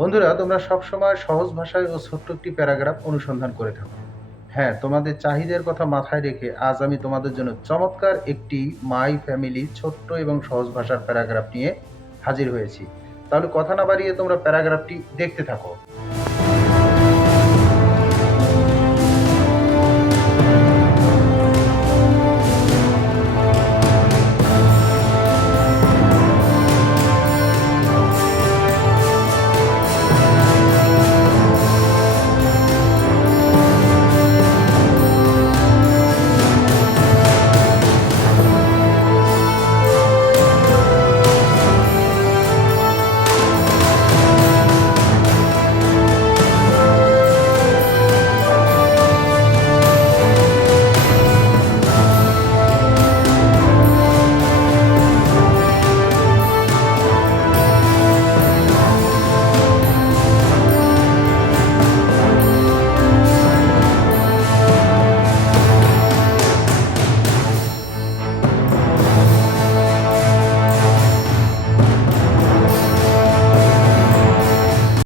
বন্ধুরা, তোমরা সবসময় সহজ ভাষায় ও ছোট্ট একটি প্যারাগ্রাফ অনুসন্ধান করে থাকো। হ্যাঁ, তোমাদের চাহিদার কথা মাথায় রেখে আজ আমি তোমাদের জন্য চমৎকার একটি মাই ফ্যামিলি ছোট্ট এবং সহজ ভাষার প্যারাগ্রাফ নিয়ে হাজির হয়েছি। তাহলে কথা না বাড়িয়ে তোমরা প্যারাগ্রাফটি দেখতে থাকো।